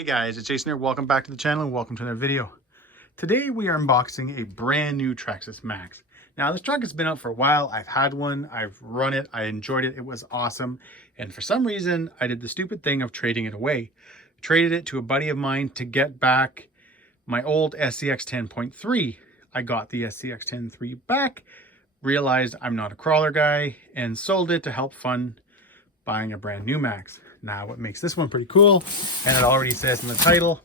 Hey guys, it's Jason here. Welcome back to the channel and welcome to another video. Today we are unboxing a brand new Traxxas Maxx. Now this truck has been out for a while. I've had one, I've run it, I enjoyed it, it was awesome. And for some reason, I did the stupid thing of trading it away. Traded it to a buddy of mine to get back my old SCX 10.3. I got the SCX 10.3 back, realized I'm not a crawler guy, and sold it to help fund buying a brand new Maxx. Now what makes this one pretty cool, and it already says in the title,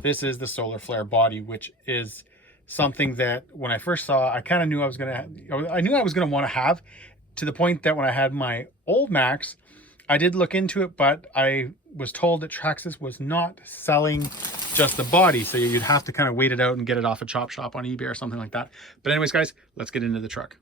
this is the solar flare body, which is something that when I first saw, I kind of knew I was gonna want to have, to the point that when I had my old Maxx, I did look into it, but I was told that Traxxas was not selling just the body, so you'd have to kind of wait it out and get it off a chop shop on eBay or something like that. But anyways guys, let's get into the truck.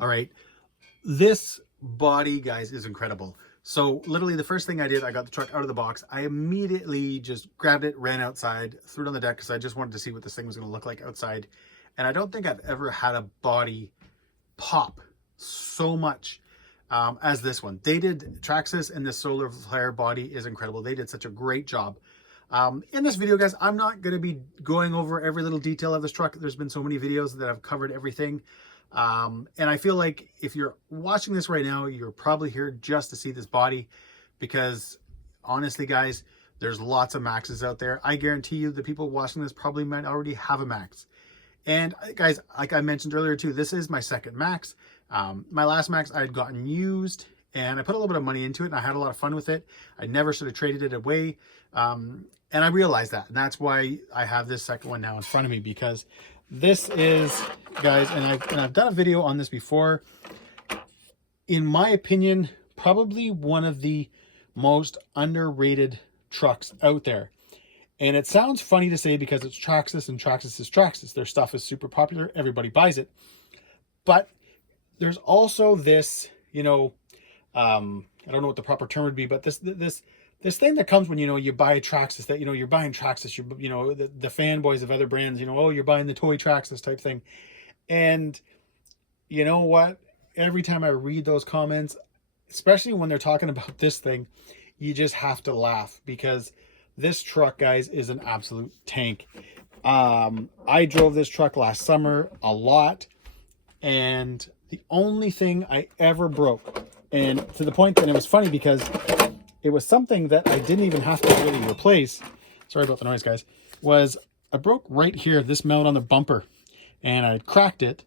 All right, this body, guys, is incredible. So literally the first thing I did, I got the truck out of the box. I immediately just grabbed it, ran outside, threw it on the deck because I just wanted to see what this thing was going to look like outside. And I don't think I've ever had a body pop so much as this one. They did, Traxxas, and this solar flare body is incredible. They did such a great job. In this video, guys, I'm not going to be going over every little detail of this truck. There's been so many videos that have covered everything. And I feel like if you're watching this right now, you're probably here just to see this body, because honestly, guys, there's lots of Maxxes out there. I guarantee you the people watching this probably might already have a Maxx. And guys, like I mentioned earlier too, this is my second Maxx. My last Maxx I had gotten used, and I put a little bit of money into it, and I had a lot of fun with it. I never should have traded it away. And I realized that, and that's why I have this second one now in front of me, because this is, guys, and I've done a video on this before. In my opinion, probably one of the most underrated trucks out there. And it sounds funny to say because it's Traxxas, and Traxxas is Traxxas. Their stuff is super popular. Everybody buys it. But there's also this, I don't know what the proper term would be, but this thing that comes when, you buy a Traxxas, that, you're buying Traxxas, the fanboys of other brands, oh, you're buying the toy Traxxas type thing. And you know what? Every time I read those comments, especially when they're talking about this thing, you just have to laugh, because this truck, guys, is an absolute tank. I drove this truck last summer a lot, and the only thing I ever broke, and to the point that it was funny because it was something that I didn't even have to really replace, sorry about the noise, guys, was I broke right here, this mount on the bumper, and I cracked it,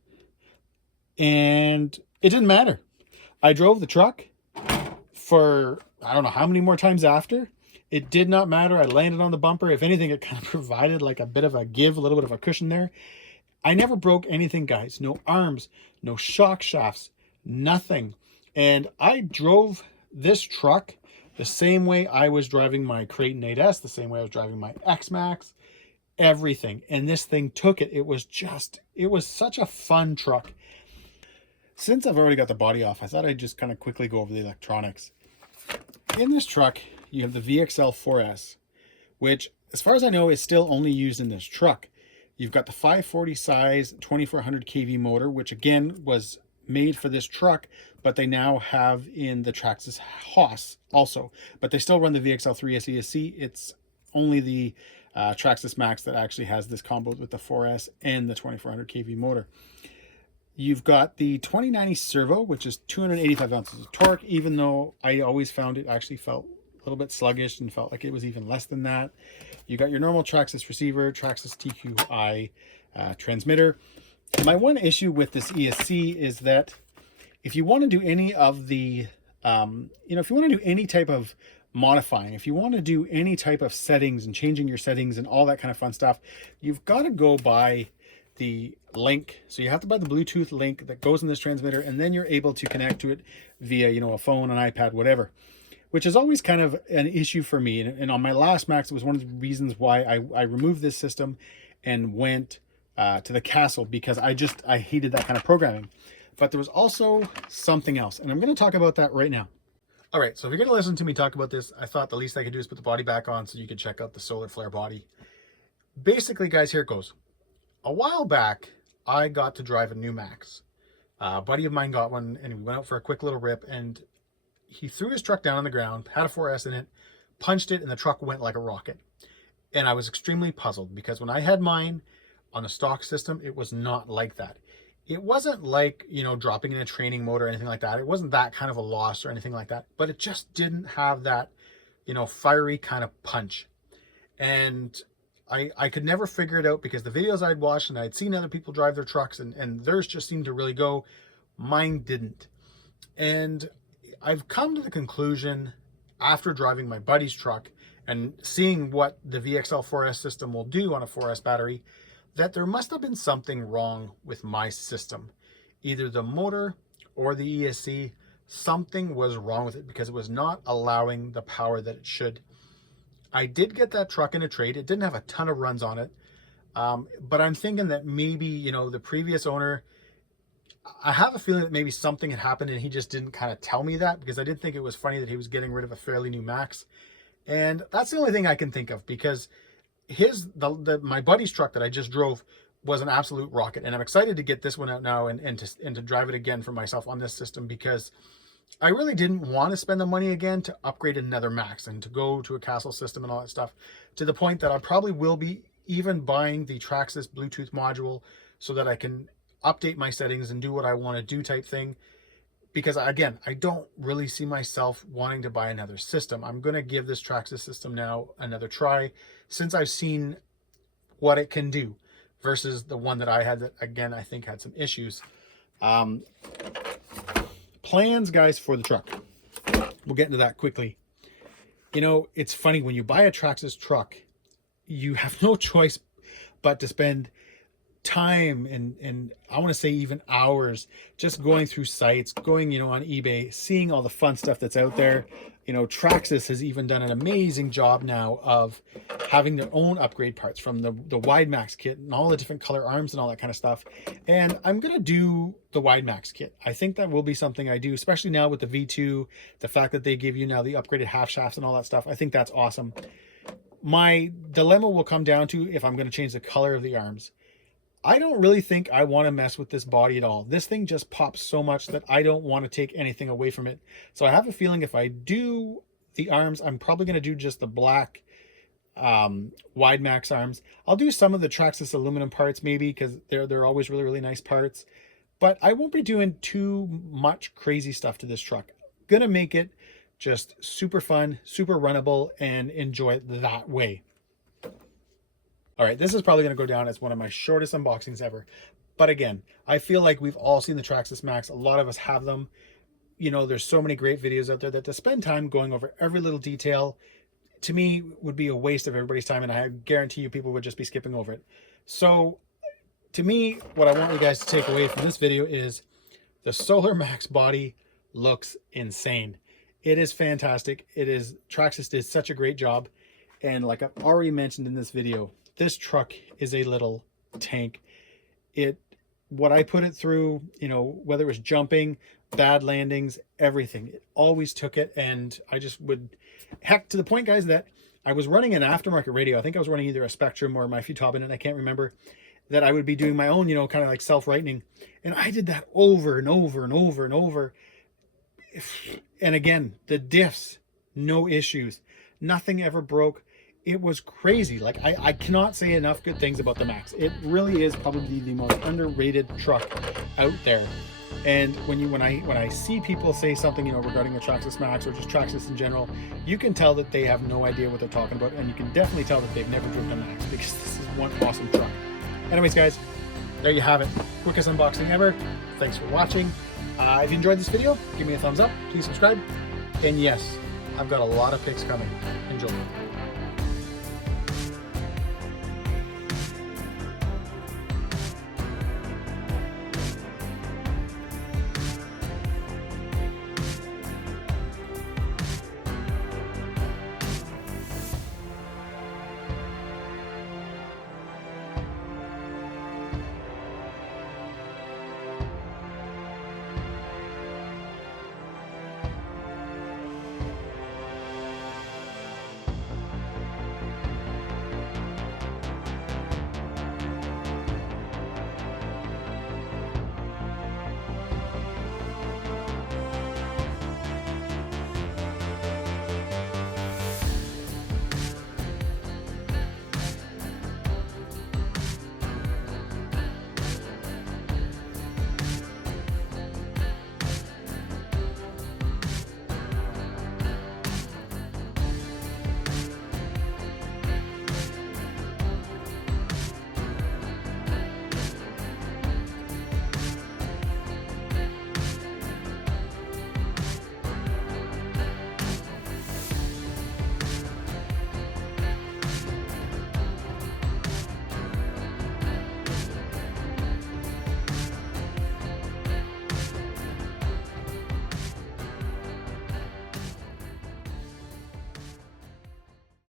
and it didn't matter. I drove the truck for I don't know how many more times after. It did not matter. I landed on the bumper. If anything, it kind of provided like a bit of a give, a little bit of a cushion there. I never broke anything, guys. No arms, no shock shafts, nothing. And I drove this truck the same way I was driving my Creighton 8S, the same way I was driving my X-maxx, everything. And this thing took it. It was such a fun truck. Since I've already got the body off, I thought I'd just kind of quickly go over the electronics. In this truck, you have the VXL 4S, which, as far as I know, is still only used in this truck. You've got the 540 size 2400 kV motor, which again was made for this truck, but they now have in the Traxxas Haas also. But they still run the VXL 3S ESC. It's only the Traxxas Maxx that actually has this combo with the 4S and the 2400 kV motor. You've got the 2090 servo, which is 285 ounces of torque, even though I always found it actually felt a little bit sluggish and felt like it was even less than that. You got your normal Traxxas receiver, Traxxas TQI transmitter. My one issue with this ESC is that if you want to do any of the, if you want to do any type of modifying, if you want to do any type of settings and changing your settings and all that kind of fun stuff, you've got to go by the link. So you have to buy the Bluetooth link that goes in this transmitter, and then you're able to connect to it via, a phone, an iPad, whatever, which is always kind of an issue for me. And on my last Max, it was one of the reasons why I removed this system and went to the Castle, because I hated that kind of programming. But there was also something else, and I'm going to talk about that right now. All right, so if you're going to listen to me talk about this, I thought the least I could do is put the body back on so you could check out the solar flare body. Basically, guys, here it goes. A while back, I got to drive a new Max. A buddy of mine got one, and he went out for a quick little rip, and he threw his truck down on the ground, had a 4S in it, punched it, and the truck went like a rocket. And I was extremely puzzled, because when I had mine on a stock system, it was not like that. It wasn't like, dropping in a training mode or anything like that. It wasn't that kind of a loss or anything like that, but it just didn't have that, fiery kind of punch. And I could never figure it out, because the videos I'd watched and I'd seen other people drive their trucks, and theirs just seemed to really go. Mine didn't. And I've come to the conclusion, after driving my buddy's truck and seeing what the VXL 4S system will do on a 4S battery, that there must have been something wrong with my system. Either the motor or the ESC, something was wrong with it, because it was not allowing the power that it should. I did get that truck in a trade. It didn't have a ton of runs on it. But I'm thinking that maybe, the previous owner, I have a feeling that maybe something had happened and he just didn't kind of tell me that, because I did think it was funny that he was getting rid of a fairly new Max. And that's the only thing I can think of, because my buddy's truck that I just drove was an absolute rocket. And I'm excited to get this one out now and to drive it again for myself on this system, because I really didn't want to spend the money again to upgrade another Max and to go to a Castle system and all that stuff, to the point that I probably will be even buying the Traxxas Bluetooth module so that I can update my settings and do what I want to do type thing. Because again, I don't really see myself wanting to buy another system. I'm going to give this Traxxas system now another try, since I've seen what it can do versus the one that I had that, again, I think had some issues. Plans, guys, for the truck. We'll get into that quickly. It's funny, when you buy a Traxxas truck, you have no choice but to spend time and I want to say even hours just going through sites, going, you know, on eBay, seeing all the fun stuff that's out there. You know, Traxxas has even done an amazing job now of having their own upgrade parts, from the wide max kit and all the different color arms and all that kind of stuff. And I'm going to do the wide max kit. I think that will be something I do, especially now with the V2, the fact that they give you now the upgraded half shafts and all that stuff. I think that's awesome. My dilemma will come down to if I'm going to change the color of the arms. I don't really think I want to mess with this body at all. This thing just pops so much that I don't want to take anything away from it. So I have a feeling if I do the arms, I'm probably going to do just the black wide max arms. I'll do some of the Traxxas aluminum parts maybe, because they're always really, really nice parts. But I won't be doing too much crazy stuff to this truck. Gonna make it just super fun, super runnable, and enjoy it that way. All right, this is probably going to go down as one of my shortest unboxings ever. But again, I feel like we've all seen the Traxxas Maxx. A lot of us have them. You know, there's so many great videos out there that to spend time going over every little detail, to me, would be a waste of everybody's time. And I guarantee you people would just be skipping over it. So to me, what I want you guys to take away from this video is the Solar Max body looks insane. It is fantastic. Traxxas did such a great job. And like I've already mentioned in this video, this truck is a little tank. What I put it through, you know, whether it was jumping, bad landings, everything, it always took it. And I just would, heck, to the point, guys, that I was running an aftermarket radio. I think I was running either a Spectrum or my Futaba, and I can't remember, that I would be doing my own, you know, kind of like self-rightening. And I did that over and over and over and over. And again, the diffs, no issues. Nothing ever broke. It was crazy. Like I cannot say enough good things about the Max. It really is probably the most underrated truck out there. And when I see people say something, you know, regarding a Traxxas Maxx or just Traxxas in general, you can tell that they have no idea what they're talking about, and you can definitely tell that they've never driven a Max, because this is one awesome truck. Anyways, guys, there you have it. Quickest unboxing ever. Thanks for watching. If you enjoyed this video, give me a thumbs up. Please subscribe. And yes, I've got a lot of picks coming. Enjoy.